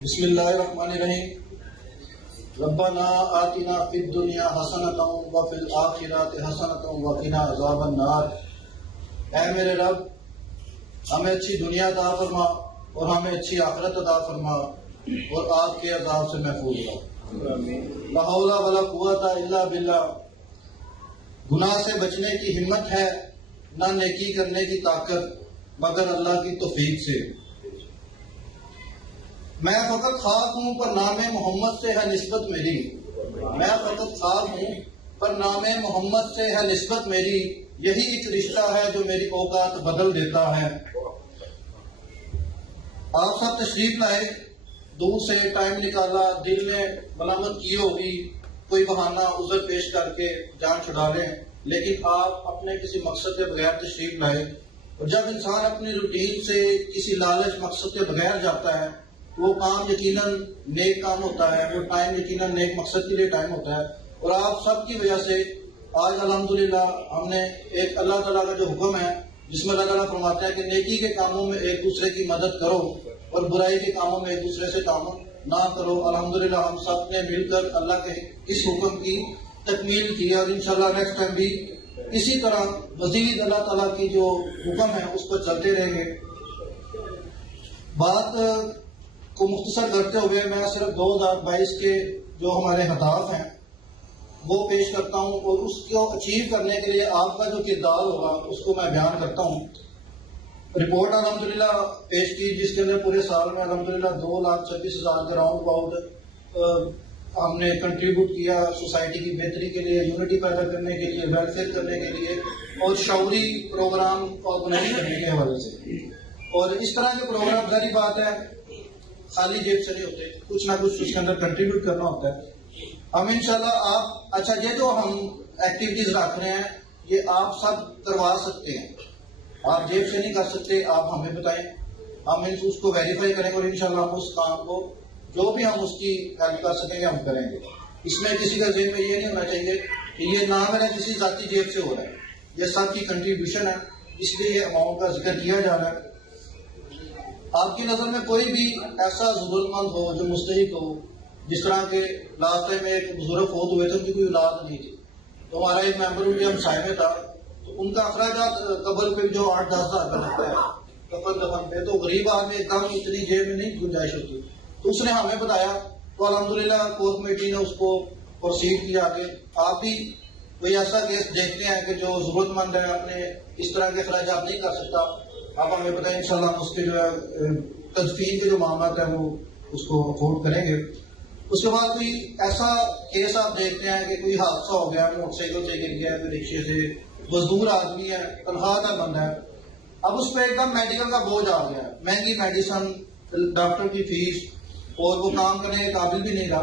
बिस्मिल्लाहिर्रहमानिर्रहीम। रब्बना आतिना फिद दुनिया हसनतम व फिल आखिरति हसनतम व क़िना अज़ाबन नार। ऐ मेरे रब, हमें अच्छी दुनिया अता फरमा और हमें अच्छी आखिरत अता फरमा और आग के अज़ाब से महफूज रख। ला हौला वला कुव्वता इल्ला बिल्लाह। गुनाह से बचने की हिम्मत है, ना नेकी करने की ताकत मगर अल्लाह की तौफीक से। मैं फकत खाक हूँ पर नामे मोहम्मद से है निस्बत मेरी। मैं फकत खाक हूँ पर नामे मोहम्मद से है निस्बत मेरी। यही एक रिश्ता है जो मेरी औकात बदल देता है। आप सब तशरीफ लाए, दूर से टाइम निकाला, दिल ने मलामत की होगी, कोई बहाना उज़र पेश करके जान छुड़ा लें, लेकिन आप अपने किसी मकसद के बगैर तशरीफ लाए। और जब इंसान अपनी रूटीन से किसी लालच मकसद के बगैर जाता है, वो काम यकीनन नेक काम होता है, वो टाइम यकीनन नेक मकसद के लिए टाइम होता है। और आप सब की वजह से आज अल्हम्दुलिल्लाह हमने एक अल्लाह ताला का जो हुक्म है, जिसमें अल्लाह ताला फरमाते हैं कि नेकी के कामों में एक दूसरे की मदद करो और बुराई के कामों में एक दूसरे से काम ना करो। अल्हम्दुलिल्लाह हम सब ने मिलकर अल्लाह के इस हुक्म की तकमील की और इंशाल्लाह नेक्स्ट टाइम भी इसी तरह मजीद अल्लाह ताला की जो हुक्म है उस पर चलते रहेंगे। बात को मुख्तसर करते हुए मैं सिर्फ 2022 के जो हमारे हदाफ हैं वो पेश करता हूँ और उसको अचीव करने के लिए आपका जो किरदार होगा उसको मैं बयान करता हूँ। रिपोर्ट अल्हम्दुलिल्लाह पेश की, जिसके अंदर पूरे साल में अल्हम्दुलिल्लाह 2,26,000 के राउंड अबाउट हमने कंट्रीब्यूट किया सोसाइटी की बेहतरी के लिए, यूनिटी पैदा करने के लिए, वेलफेयर करने के लिए और शौरी प्रोग्राम ऑर्गेनाइज करने के हवाले से। और इस तरह के प्रोग्राम सारी बात है खाली जेब से नहीं होते, कुछ ना कुछ उसके अंदर कंट्रीब्यूट करना होता है। हम इंशाल्लाह आप अच्छा ये जो हम एक्टिविटीज रख रहे हैं ये आप सब करवा सकते हैं, आप जेब से नहीं कर सकते, आप हमें बताएं, हम उसको वेरीफाई करेंगे और इंशाल्लाह हम उस काम को जो भी हम उसकी हेल्प कर सकेंगे हम करेंगे। इसमें किसी का जेब में ये नहीं होना चाहिए कि ये ना मेरा किसी जाती जेब से हो रहा है, ये सब की कंट्रीब्यूशन है, इसलिए ये अमाउंट का जिक्र किया जा रहा है। आपकी नजर में कोई भी ऐसा जरूरतमंद हो जो मुस्तहिक हो, जिस तरह के लास्ट टाइम में एक बुजुर्ग फौत हुए थे, उनकी कोई औलाद नहीं थी, तो हमारा एक मेंबर उनके हमसाए में था, तो उनका अखराजात कब्र पे जो 8-10 हज़ार रुपया लगता है कफन दफन पे, तो गरीब आदमी एकदम इतनी जेब में नहीं गुंजाइश होती, तो उसने हमें बताया, तो अल्हम्दुलिल्लाह कोर कमेटी ने उसको प्रोसीड किया आगे। आप भी कोई ऐसा केस देखते हैं कि जो जरूरतमंद है, अपने इस तरह के अखराजात नहीं कर सकता, आप हमें बताएं, इंशाल्लाह हम उसके जो है तदफीन के जो मामला है वो उसको अफोर्ड करेंगे। उसके बाद कोई ऐसा केस आप देखते हैं कि कोई हादसा हो गया, मोटरसाइकिल से गिर गया, फिर रिक्शे से, मजदूर आदमी है, तनख्वाह का बंदा है, अब उस पर एकदम मेडिकल का बोझ आ गया, महंगी मेडिसिन, डॉक्टर की फीस और वो काम करने के काबिल भी नहीं रहा,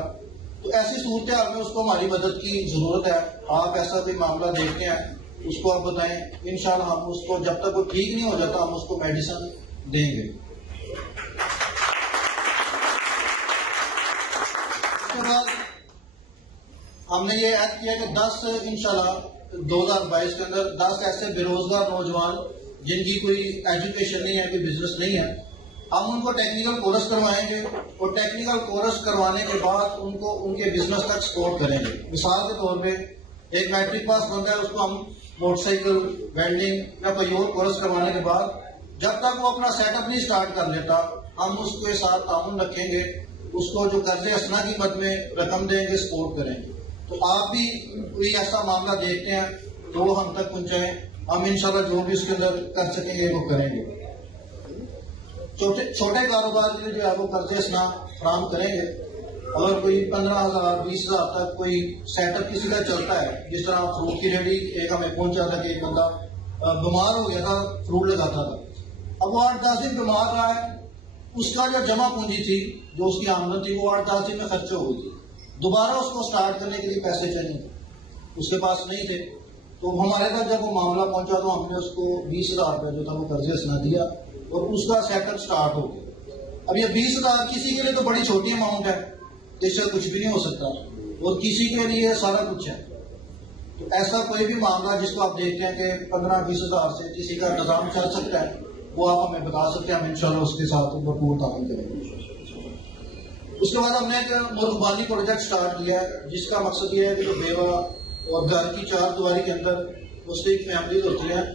तो ऐसी सूरत हाल में उसको हमारी मदद की जरूरत है। आप ऐसा कोई मामला देखते हैं उसको आप बताएं, इंशाल्लाह हम उसको जब तक वो ठीक नहीं हो जाता हम उसको मेडिसिन देंगे। उसके बाद हमने ये ऐड किया कि 10 इंशाल्लाह 2022 के अंदर 10 ऐसे बेरोजगार नौजवान जिनकी कोई एजुकेशन नहीं है, कोई बिजनेस नहीं है, हम उनको टेक्निकल कोर्स करवाएंगे और टेक्निकल कोर्स करवाने के बाद उनको उनके बिजनेस तक सपोर्ट करेंगे। मिसाल के तौर पे एक मैट्रिक पास बंदा है, उसको हम मोटरसाइकिल, वेल्डिंग या कोई और कोर्स करवाने के बाद जब तक वो अपना सेटअप नहीं स्टार्ट कर लेता हम उसके साथ ताउन रखेंगे, उसको जो कर्जे असना की मद में रकम देंगे, सपोर्ट करेंगे। तो आप भी कोई ऐसा मामला देखते हैं तो वो हम तक पहुंचाएं, हम इंशाल्लाह जो भी उसके अंदर कर सकेंगे वो करेंगे। छोटे कारोबार के लिए जो है वो कर्जे असना फराम करेंगे। अगर कोई 15,000 20,000 तक कोई सेटअप किसी का चलता है, जिस तरह फ्रूट की रेडी एक हमें पहुंचा था कि एक बंदा बीमार हो गया था, फ्रूट लगाता था, अब वो 8-10 दिन बीमार रहा है, उसका जो जमा पूंजी थी, जो उसकी आमदन थी, वो 8-10 दिन में खर्च हो गई थी, दोबारा उसको स्टार्ट करने के लिए पैसे चाहिए, उसके पास नहीं थे, तो हमारे तक जब वो मामला पहुंचा तो हमने उसको 20,000 रुपये जो था वो कर्जे असना दिया और उसका सेटअप स्टार्ट हो गया। अब ये 20,000 किसी के लिए तो बड़ी छोटी अमाउंट है, इससे कुछ भी नहीं हो सकता, और किसी के लिए सारा कुछ है। तो ऐसा कोई भी मामला जिसको आप देखते हैं कि 15-20 हज़ार से किसी का इंतजाम चल सकता है, वो आप हमें बता सकते हैं, हम इंशाल्लाह उसके साथ भरपूर ताउन करेंगे। उसके बाद हमने एक मुर्गबानी प्रोजेक्ट स्टार्ट किया है, जिसका मकसद ये है कि जो बेवा और घर की चार दीवारी के अंदर मुस्लिम फैमिलीज होती हैं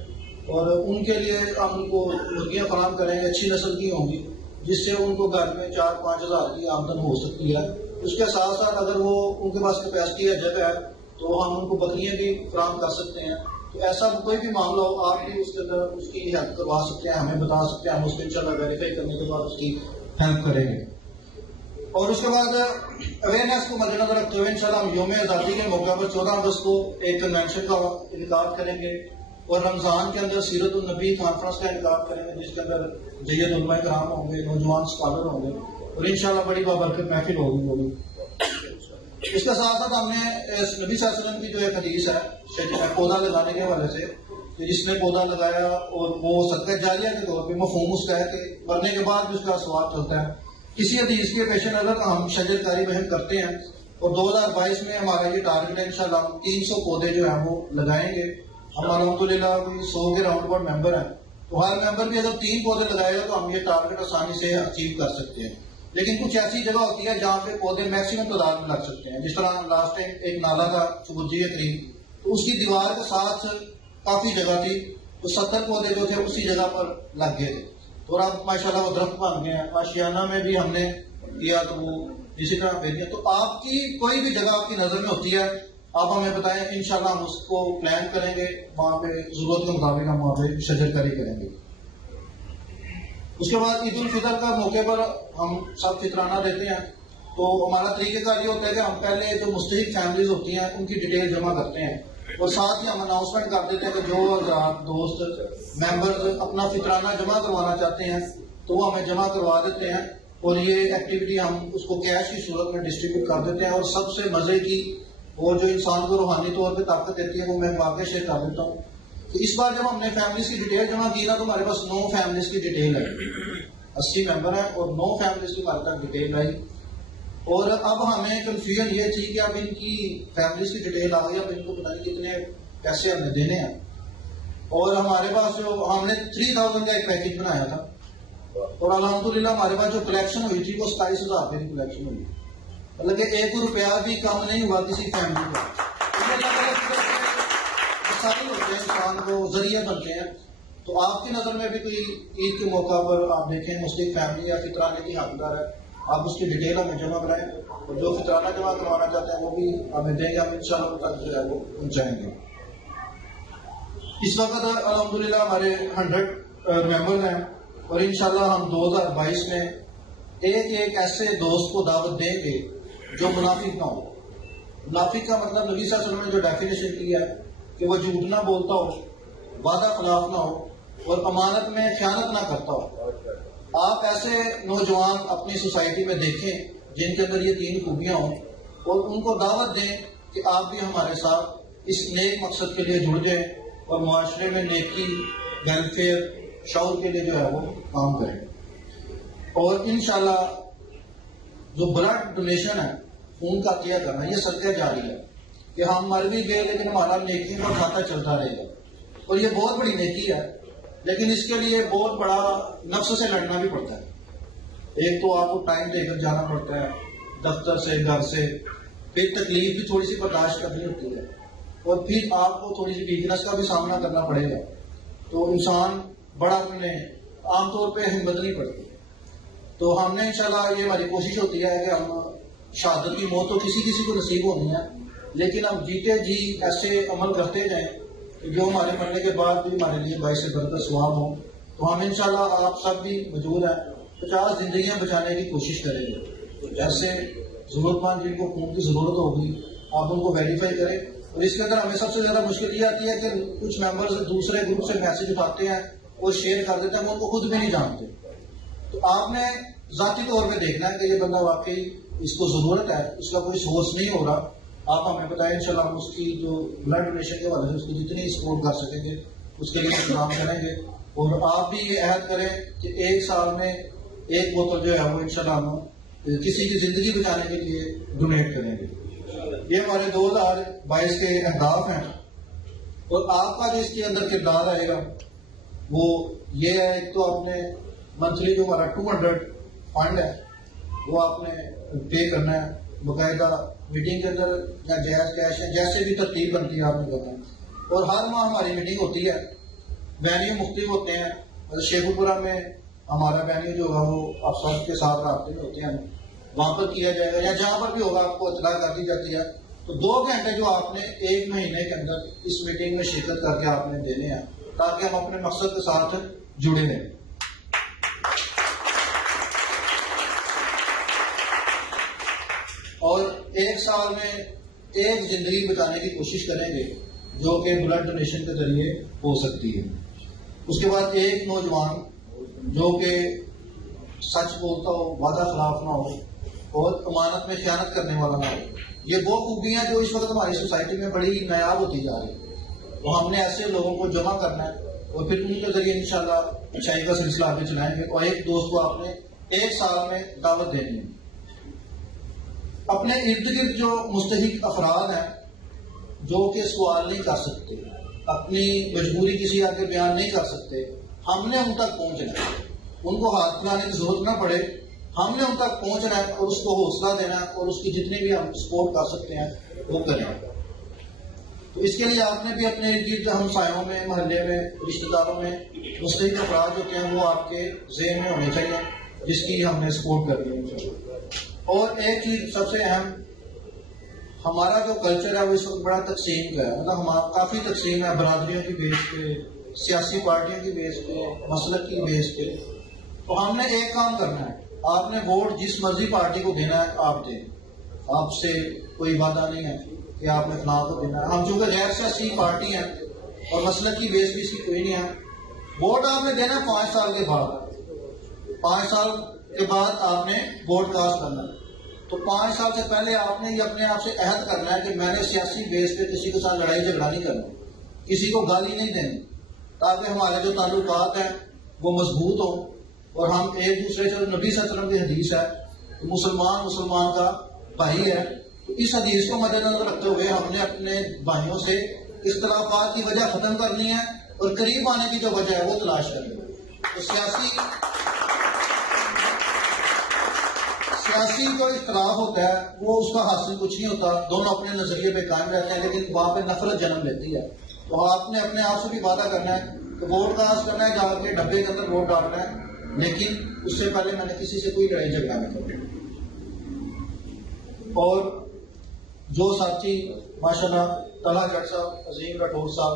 और उनके लिए हम उनको मुर्गियाँ फराम करेंगे, अच्छी नस्ल की होंगी, जिससे उनको घर में 4-5 हज़ार की आमदन हो सकती है। उसके साथ साथ अगर वो उनके पास कैपेसिटी है, जगह है, तो हम उनको बकरियाँ भी फराम कर सकते हैं। तो ऐसा कोई भी मामला हो, आप भी उसके अंदर उसकी हेल्प करवा सकते हैं, हमें बता सकते हैं, हम उसको इंशाल्लाह वेरीफाई करने के बाद उसकी हेल्प करेंगे। और उसके बाद अवेयरनेस को मद्देनजर रखते हुए इंशाल्लाह हम यौम आज़ादी के मौके पर 14 अगस्त को एक कन्वेंशन का इनकार करेंगे और रमजान के अंदर सीरत उन नबी कॉन्फ्रेंस का इनकार करेंगे, जिसके अंदर जय्यद उलमा कराम होंगे, नौजवान स्कॉलर होंगे और इंशाल्लाह बड़ी बाबरकत महफिल होगी। इसके साथ साथ हमने नबी सल्लल्लाहु अलैहि वसल्लम की जो एक हदीस है पौधा लगाने के हवाले से, कि जिसने पौधा लगाया और वो सदका जारिया के तौर पर मफहूम उसका है कि मरने के बाद भी उसका स्वाब चलता है। इसी हदीस के पेश नजर हम शजरकारी बहन करते हैं और 2022 में हमारा ये टारगेट है, इंशाल्लाह 300 पौधे जो है वो लगाएंगे। हम अल्हम्दुलिल्लाह 100 के राउंड अबाउट मेंबर हैं, तो हर मेंबर भी अगर 3 पौधे लगाएगा तो हम ये टारगेट आसानी से अचीव कर सकते हैं। लेकिन कुछ ऐसी जगह होती है जहाँ पे पौधे मैक्सिमम तादाद में लग सकते हैं, जिस तरह लास्ट टाइम एक नाला था चुबुर्जी के करीब, तो उसकी दीवार के साथ काफी जगह थी, तो 70 पौधे जो थे उसी जगह पर लग गए थे। तो अब माशाल्लाह वो दरख्त बन गए हैं। आशियाना में भी हमने किया तो वो इसी तरह भेज दिया। तो आपकी कोई भी जगह आपकी नजर में होती है, आप हमें बताएं, इंशाल्लाह हम उसको प्लान करेंगे, वहां पे जरूरत के मुताबिक हम वहां पे शजरकारी करेंगे। उसके बाद ईद उल फितर का मौके पर हम सब फितराना देते हैं। तो हमारा तरीकेकार ये होता है कि हम पहले जो मुस्तहिक फैमिलीज होती हैं उनकी डिटेल जमा करते हैं और साथ ही हम अनाउंसमेंट कर देते हैं कि जो दोस्त मेंबर्स अपना फितराना जमा करवाना चाहते हैं तो वो हमें जमा करवा देते हैं और ये एक्टिविटी हम उसको कैश की सूरत में डिस्ट्रीब्यूट कर देते हैं। और सबसे मजे की वो जो इंसान को रूहानी तौर पे ताकत देती है वो मैं वाकई शेयर कर देता हूँ। तो इस बार जब हमने फैमिलीज की डिटेल जमा की ना, तो हमारे पास 9 फैमिलीज की डिटेल है, 80 मेंबर हैं और 9 फैमिलीज की हमारे तक डिटेल आई। और अब हमें कंफ्यूजन ये थी कि अब इनकी फैमिलीज की डिटेल आ गई, अब इनको पता नहीं कितने पैसे हमने देने हैं। और हमारे पास जो हमने 3000 का एक पैकेज बनाया था और अल्हम्दुलिल्लाह हमारे पास जो कलेक्शन हुई थी वो 27,000 रुपये की कलेक्शन हुई, मतलब कि 1 रुपया भी कम नहीं हुआ किसी फैमिली का। सारे होते हैं, इंसान को जरिए बनते हैं। तो आपकी नजर में भी कोई ईद के मौका पर आप देखें मुस्लिम फैमिली या फितराने की हकदार है, आप उसकी डिटेल हमें जमा कराएं और जो फितराना जमा करवाना चाहते हैं वो भी हमें देंगे, हम इंशाल्लाह तक जो है वो पहुंचाएंगे। इस वक्त अल्हम्दुलिल्लाह हमारे 100 मेंबर हैं और इंशाल्लाह हम 2022 में एक ऐसे दोस्त को दावत देंगे जो मुनाफिक ना हो। मुनाफिक का मतलब नबी सल्लल्लाहु अलैहि वसल्लम ने जो डेफिनेशन की है कि वो झूठ ना बोलता हो, वादा खिलाफ ना हो और अमानत में खयानत ना करता हो। आप ऐसे नौजवान अपनी सोसाइटी में देखें जिनके अंदर ये 3 खूबियां हों और उनको दावत दें कि आप भी हमारे साथ इस नेक मकसद के लिए जुड़ जाएं और मुआशरे में नेकी, वेलफेयर, शौर के लिए जो है वो काम करें। और इंशाल्लाह जो ब्लड डोनेशन है, खून का किया करना, ये सदका जारी है कि हम मर भी गए लेकिन हमारा नेकी का खाता चलता रहेगा और ये बहुत बड़ी नेकी है। लेकिन इसके लिए बहुत बड़ा नफ्स से लड़ना भी पड़ता है। एक तो आपको टाइम देकर जाना पड़ता है दफ्तर से, घर से, फिर तकलीफ भी थोड़ी सी बर्दाश्त करनी होती है और फिर आपको थोड़ी सी वीकनेस का भी सामना करना पड़ेगा। तो इंसान बड़ा अपने आमतौर पर हिम्मत नहीं पड़ती। तो हमने इंशाल्लाह ये हमारी कोशिश होती है कि हम शहादत की मौत तो किसी किसी को नसीब होनी है, लेकिन हम जीते जी ऐसे अमल करते जाएं जो हमारे मरने के बाद भी हमारे लिए बाइस बरकत सवाब हो। तो हम इंशाल्लाह आप सब भी मौजूद हैं, 50 जिंदगियां बचाने की कोशिश करेंगे। तो जैसे जरूरतमंद जिनको खून की जरूरत होगी आप उनको वेरीफाई करें। और इसके अंदर हमें सबसे ज्यादा मुश्किल ये आती है कि कुछ मेंबर्स दूसरे ग्रुप से मैसेज उठाते हैं और शेयर कर देते हैं, वो उनको खुद भी नहीं जानते। तो आपने जाती तौर पर देखना है कि ये बंदा वाकई इसको जरूरत है, इसका कोई सोर्स नहीं हो रहा, आप हमें बताएं, इंशाल्लाह हम उसकी जो ब्लड डोनेशन के वाले से उसको जितनी सपोर्ट कर सकेंगे उसके लिए इंतजाम करेंगे। और आप भी ये अहद करें कि 1 साल में 1 बोतल जो है वो इंशाल्लाह हम किसी की जिंदगी बचाने के लिए डोनेट करेंगे। ये हमारे 2022 के अहदाफ हैं और आपका जो इसके अंदर किरदार आएगा वो ये है, एक तो आपने मंथली जो हमारा 200 फंड है वो आपने पे करना है बाकायदा मीटिंग के अंदर, या जायज़ कैश है जैसे भी तरतीब बनती है आपने करना है। और हर माह हमारी मीटिंग होती है, वेन्यू मुख्तलिफ होते हैं। मतलब शेखुपुरा में हमारा वेन्यू जो होगा वो आप सबके साथ रास्ते में होते हैं, वहाँ पर किया जाएगा, या जहाँ पर भी होगा आपको इत्तला कर दी जाती है। तो 2 घंटे जो आपने 1 महीने के अंदर इस मीटिंग में शिरकत करके आपने देने हैं, ताकि हम अपने मकसद के साथ जुड़े रहें। और 1 साल में एक जिंदगी बचाने की कोशिश करेंगे जो कि ब्लड डोनेशन के जरिए हो सकती है। उसके बाद एक नौजवान जो कि सच बोलता हो, वादा खिलाफ ना हो और अमानत में खयानत करने वाला ना हो। ये वो खूबियां जो इस वक्त हमारी सोसाइटी में बड़ी नायाब होती जा रही है। तो हमने ऐसे लोगों को जमा करना है और फिर उनके जरिए इंशाल्लाह अच्छाई का सिलसिला आगे चलाएंगे। और एक दोस्त को आपने 1 साल में दावत देनी है। अपने इर्द गिर्द जो मुस्तहिक अफराद हैं जो कि सवाल नहीं कर सकते, अपनी मजबूरी किसी आगे बयान नहीं कर सकते, हमने उन तक पहुंचना है। उनको हाथ फैलाने की जरूरत ना पड़े, हमने उन तक पहुंचना है और उसको हौसला देना है और उसकी जितनी भी हम सपोर्ट कर सकते हैं वो करें। तो इसके लिए आपने भी अपने इर्द गिर्द हमसायों में, मोहल्ले में, रिश्तेदारों में मुस्तहिक अफराद होते हैं वो आपके ज़हन में होने चाहिए, जिसकी हमने सपोर्ट करनी है। और एक चीज सबसे अहम, हमारा जो कल्चर है वो इस वक्त बड़ा तकसीम का है। मतलब हमारा काफी तकसीम है, बरादरियों की बेस पे, सियासी पार्टियों की बेस पे, मसलक की बेस पे। तो हमने एक काम करना है, आपने वोट जिस मर्जी पार्टी को देना है आप दें, आपसे कोई वादा नहीं है कि आपने फलां को देना है। हम चूंकि गैर सियासी पार्टी हैं और मसलक की बेस भी इसकी कोई नहीं है। वोट आपने देना है 5 साल के बाद, 5 साल के बाद आपने वोट कास्ट करना है। तो 5 साल से पहले आपने ये अपने आप से अहद करना है कि मैंने सियासी बेस पे किसी के साथ लड़ाई झगड़ा नहीं करना, किसी को गाली नहीं देनी, ताकि हमारे जो ताल्लुकात हैं वो मजबूत हों और हम एक दूसरे से, नबी सल्लल्लाहु अलैहि वसल्लम की हदीस है तो मुसलमान का भाई है। तो इस हदीस को मद्देनजर रखते हुए हमने अपने भाइयों से इख्तलाफात की वजह खत्म करनी है और करीब आने की जो वजह है वो तलाश करनी है। तो सियासी जो इख्तलाफ होता है वो उसका हासिल कुछ नहीं होता, दोनों अपने नजरिए पे कायम रहते हैं, लेकिन वहां पे नफरत जन्म लेती है। तो आपने अपने आप से भी वादा करना है कि वोट कास्ट करना है, जाके डब्बे के अंदर वोट डालना है, लेकिन उससे पहले मैंने किसी से कोई लड़ाई झगड़ा नहीं करना। और जो साथी माशाल्लाह तलहा जट साहब, अजीम राठौर साहब,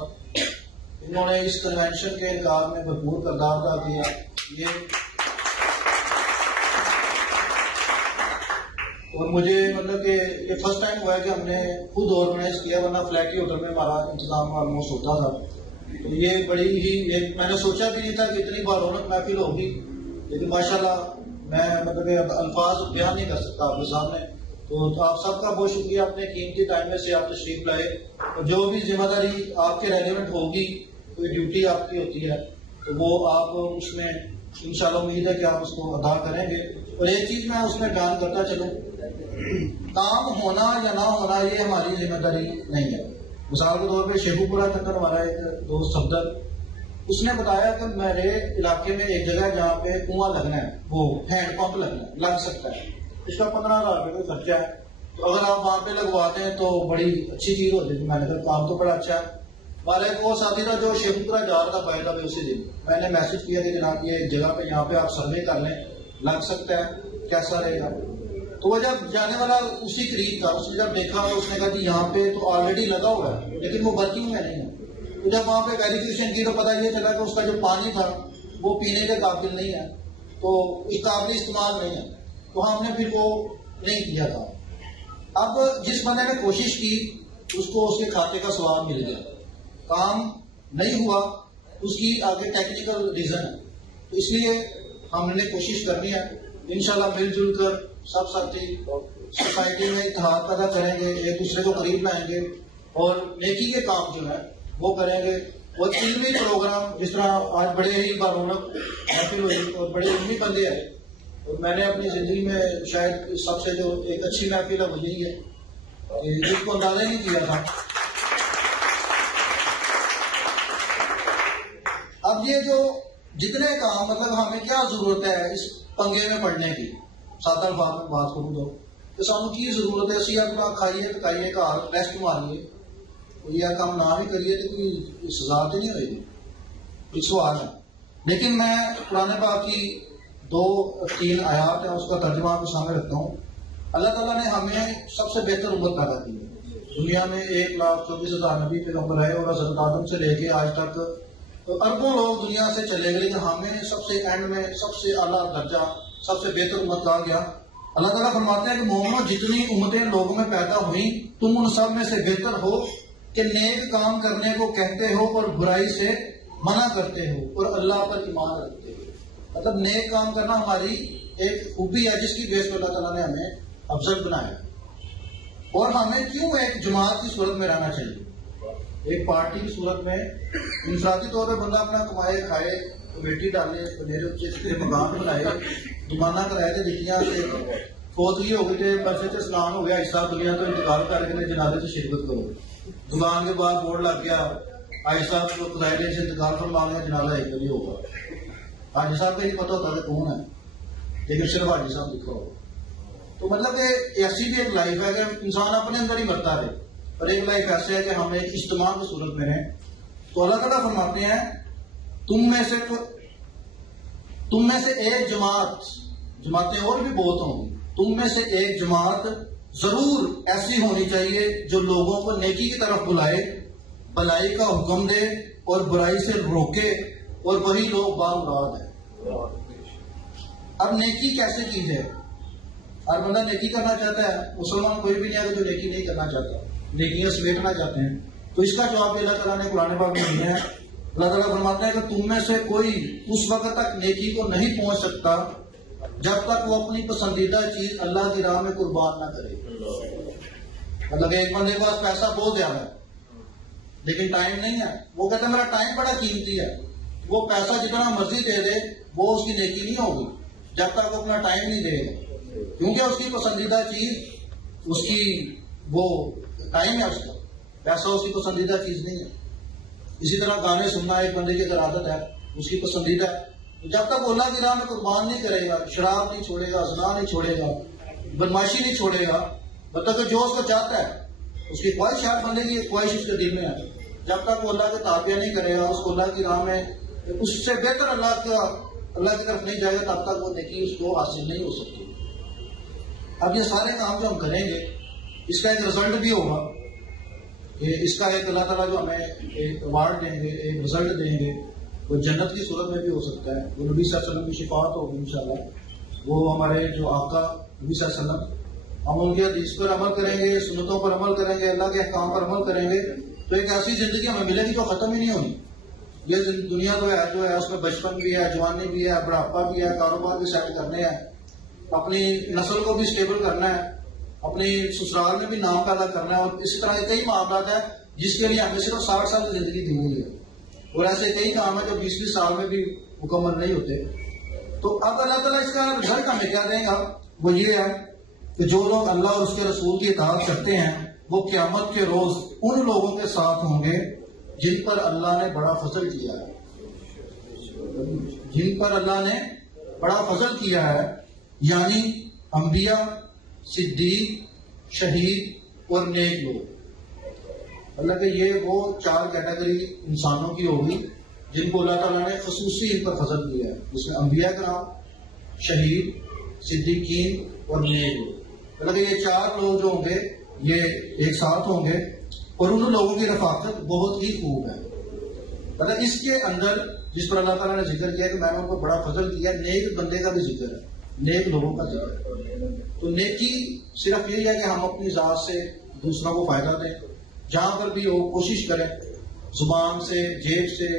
इन्होंने इस कन्वेंशन के इनकार में भरपूर किरदार अदा किया। ये और मुझे मतलब कि ये फर्स्ट टाइम हुआ है कि हमने खुद ऑर्गेनाइज किया, वरना फ्लैट ही होटल में हमारा इंतजाम ऑलमोस्ट होता था। तो ये बड़ी ही, मैंने सोचा भी नहीं था कि इतनी बार रौनक महफिल होगी, लेकिन माशाल्लाह मैं मतलब अल्फाज बयान नहीं कर सकता आपके सामने। तो आप सबका बहुत शुक्रिया, अपने कीमती टाइम में से आप तशरीफ लाए और जो भी जिम्मेदारी आपके रेलिवेंट होगी, कोई ड्यूटी आपकी होती है तो वो आप उसमें इंशाल्लाह उम्मीद है कि आप उसको अदा करेंगे। और एक चीज मैं उसमें बयान करता चलूं, काम होना या ना होना ये हमारी जिम्मेदारी नहीं है। मिसाल के तौर पे शेखुपुरा के अंदर हमारा एक दोस्त सफदर, उसने बताया कि मेरे इलाके में एक जगह जहाँ पे कुआं लगना है, वो हैंडपंप लगना है, लग सकता है, इसका 15,000 रुपये का खर्चा है। तो अगर आप वहाँ पे लगवाते हैं तो बड़ी अच्छी चीज होती है। मैंने कहा काम तो बड़ा अच्छा है। हमारा एक वो साथी था जो शेखुपुरा जा रहा था पहला भी, उसी दिन मैंने मैसेज किया कि जनाब ये जगह पे यहाँ पे आप सर्वे कर लें, लग सकता है, कैसा रहेगा। तो वो जब जाने वाला उसी करीब था, उसने जब देखा तो उसने कहा कि यहाँ पे तो ऑलरेडी लगा हुआ है लेकिन वो वर्किंग में नहीं है। तो जब वहाँ पे वेरिफिकेशन की तो पता ये चला कि उसका जो पानी था वो पीने के काबिल नहीं है, तो इस काबिल इस्तेमाल नहीं है। तो हमने फिर वो नहीं किया था। अब जिस बंदे ने कोशिश की उसको उसके खाते का स्वाब मिल गया, काम नहीं हुआ, उसकी आगे टेक्निकल रीजन है। तो इसलिए हमने कोशिश करनी है इंशाल्लाह मिलजुल कर सब साथी सोसाइटी में इत्तेहाद पैदा करेंगे, एक दूसरे को करीब लाएंगे और नेकी के काम जो है वो करेंगे। और इल्मी प्रोग्राम जिस तरह आज बड़े ही बारोनक महफिल हुई और बड़े इल्मी बंदे आए, और मैंने अपनी जिंदगी में शायद सबसे जो एक अच्छी महफिल है वो यही है, जिसको अंदाजा नहीं किया था। अब ये जो जितने काम, मतलब हमें क्या जरूरत है इस पंगे में पड़ने की, 7 अल्फाज में बात करूँ तो सानू की जरूरत है असी अपना खाइए टकाइए घर रेस्ट मारिए, कोई यह काम ना भी करिए तो कोई सजा तो नहीं होगी, एक सवाल है। लेकिन मैं कुरान पाक की 2-3 आयात है उसका तर्जुमा आपके सामने रखता हूँ। अल्लाह ताला ने हमें सबसे बेहतर उम्मत पैदा की है। दुनिया में 1,24,000 नबी पैगम्बर आए और हज़रत आदम से लेके आज तक तो अरबों लोग दुनिया से चले गए, लेकिन हमें सबसे एंड में सबसे आला दर्जा सबसे बेहतर उम्मत कहा गया। अल्लाह ताला फरमाते हैं कि मोमिनो जितनी उम्मतें लोगों में पैदा हुई तुम उन सब में से बेहतर हो कि नेक काम करने को कहते हो और बुराई से मना करते हो और अल्लाह पर ईमान रखते हो। मतलब नेक काम करना हमारी एक खूबी है जिसकी बेस पर अल्लाह ताला ने हमें अफजल बनाया। और हमें क्यों एक जमात की सूरत में रहना चाहिए, एक पार्टी की सूरत में इंफरादी तौर पर बंदा अपना कमाए खाए, कमेटी डाले, बनेरे उच्चे मकान बनाए, दुकाना कराए थे दिखियां से फोतगी हो गई थे, बरसे से स्नान हो गया, हिस्सा दुनिया तो इंतकाल करके जनाजे से शिरकत करो। दुकान के बाद बोर्ड लग गया हाजी साहब को खुदाई से इंतकाल फरमा लिया, जनाजा एक ही होगा। हाजी साहब का ही पता होता है कौन है, लेकिन सिर्फ हाजी साहब दिखा हो। तो मतलब ऐसी भी एक लाइफ है कि इंसान अपने अंदर ही मरता रहे, और एक लाइफ ऐसे है कि हम एक इज्तिमा की सूरत में रहें। तो अल्लाह ताला फरमाते हैं तुम में से एक जमात, जमातें और भी बहुत होंगी, तुम में से एक जमात जरूर ऐसी होनी चाहिए जो लोगों को नेकी की तरफ बुलाए, भलाई का हुक्म दे और बुराई से रोके, और वही लोग बामुराद है। अब नेकी कैसे की जाए? हर बंदा नेकी करना चाहता है, मुसलमान कोई भी नहीं है जो नेकी नहीं करना चाहता, नेकियां समेटना चाहते हैं। तो इसका जवाब अल्लाह ताला ने कुरान पाक में दिया है। अल्लाह ताला फरमाते हैं कि तुम में से कोई उस वक्त तक नेकी को नहीं पहुंच सकता जब तक वो अपनी पसंदीदा चीज अल्लाह की राह में कुर्बान ना करे। मतलब एक बंदे के पास पैसा बहुत ज्यादा है लेकिन टाइम नहीं है, वो कहता है मेरा टाइम बड़ा कीमती है, वो पैसा जितना मर्जी दे दे वो उसकी नेकी नहीं होगी जब तक वो अपना टाइम नहीं देगा, क्योंकि उसकी पसंदीदा चीज उसकी वो टाइम है, उसका पैसा उसकी पसंदीदा चीज नहीं है। इसी तरह गाने सुनना एक बंदे की अगर आदत है, उसकी पसंदीदा है, जब तक अल्लाह की राह में कुर्बान नहीं करेगा, शराब नहीं छोड़ेगा, ज़िना नहीं छोड़ेगा, बदमाशी नहीं छोड़ेगा, मतलब जो उसको चाहता है उसकी ख्वाहिश, हर बंदे की ख्वाहिश उसके दिल में है, जब तक वो अल्लाह के ताबिया नहीं करेगा, उसको अल्लाह की राह में उससे बेहतर अल्लाह की तरफ नहीं जाएगा, तब तक वो नेकी उसको हासिल नहीं हो सकती। अब ये सारे काम जो हम करेंगे इसका एक रिजल्ट भी होगा, इसका एक अल्लाह ताला जो हमें एक अवार्ड देंगे, एक रिजल्ट देंगे, वो जन्नत की सूरत में भी हो सकता है, वो नबी सल्लल्लाहु अलैहि वसल्लम की शिफात होगी इंशाल्लाह। वो हमारे जो आका नबी सल्लल्लाहु अलैहि वसल्लम, हम उनके हदीस पर अमल करेंगे, सुन्नतों पर अमल करेंगे, अल्लाह के अहकाम पर अमल करेंगे, तो एक ऐसी जिंदगी हमें मिलेगी जो खत्म ही नहीं होनी। ये दुनिया तो है जो है उसमें बचपन भी है, जवानी भी है, बुढ़ापा भी है, कारोबार भी सेट करने हैं, अपनी नस्ल को भी स्टेबल करना है, अपनी ससुराल में भी नाम पैदा करना है, और इसी तरह के कई मामला है जिसके लिए हमें सिर्फ 60 साल की जिंदगी दी हुई है, और ऐसे कई काम है जो 20-20 साल में भी मुकम्मल नहीं होते। तो अब अल्लाह ताला इसका रिजल्ट हमें क्या देगा, वो ये है कि जो लोग अल्लाह और उसके रसूल की इताअत करते हैं वो क़यामत के रोज उन लोगों के साथ होंगे जिन पर अल्लाह ने बड़ा फजल किया है, जिन पर अल्लाह ने बड़ा फजल किया है, यानी अंबिया, सिद्दीक, शहीद और नेक लोग। मतलब कि ये वो 4 कैटेगरी इंसानों की होगी जिनको अल्लाह ताला ने खसूसी इन पर फजल किया है, जिसमें अंबिया कराम, शहीद, सिद्दीकीन और नेक लोग। मतलब ये 4 लोग जो होंगे ये एक साथ होंगे, और उन लोगों की रफाकत बहुत ही खूब है। मतलब इसके अंदर जिस पर अल्लाह ताला ने जिक्र किया कि मैंने उनको बड़ा फजल किया, नेक बंदे का भी जिक्र है, नेक लोगों का जिक्र है। तो नेकी सिर्फ यही है कि हम अपनी जात से दूसरों को फायदा दें, जहां पर भी हो कोशिश करें, जुबान से, जेब से,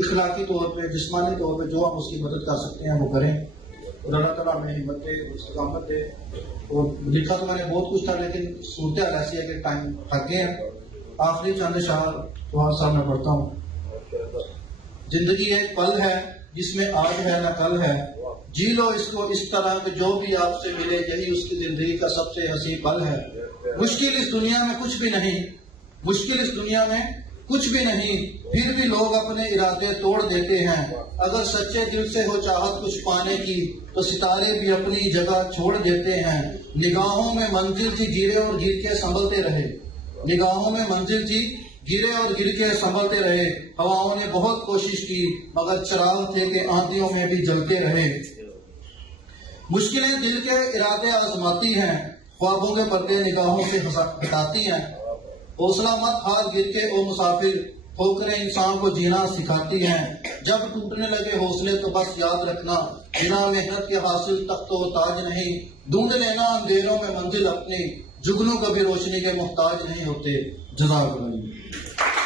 इखलाकी तौर पे, जिस्मानी तौर पे जो हम उसकी मदद कर सकते हैं वो करें, और अल्लाह ताला हमें हिम्मत दे, इस्तिकामत दे। और लिखा तो मैंने बहुत कुछ था लेकिन सूरत हाल ऐसी है कि टाइम थक गए हैं। आखिरी चंद अशआर तुम्हारे सामने पढ़ता हूँ। जिंदगी एक पल है जिसमें आज है न कल है, जी लो इसको इस तरह कि जो भी आपसे मिले यही उसकी जिंदगी का सबसे हसीन पल है। मुश्किल इस दुनिया में कुछ भी नहीं, मुश्किल इस दुनिया में कुछ भी नहीं, फिर भी लोग अपने इरादे तोड़ देते हैं। अगर सच्चे दिल से हो चाहत कुछ पाने की, तो सितारे भी अपनी जगह छोड़ देते हैं। निगाहों में मंजिल थी, गिरे और गिर के संभलते रहे। निगाहों में मंजिल थी, गिरे और गिर के संभलते रहे। हवाओं ने बहुत कोशिश की, मगर चिराग थे कि आंधियों में भी जलते रहे। मुश्किलें दिल के इरादे आजमाती हैं, ख्वाबों के पर्दे निगाहों से हटाती हैं। हौसला मत हार, गिर के ओ मुसाफिर, ठोकरें इंसान को जीना सिखाती हैं। जब टूटने लगे हौसले तो बस याद रखना, बिना मेहनत के हासिल तख्तो ताज नहीं। ढूंढ लेना अंधेरों में मंजिल अपनी, जुगनू कभी रोशनी के मोहताज नहीं होते। जज़ाकल्लाह।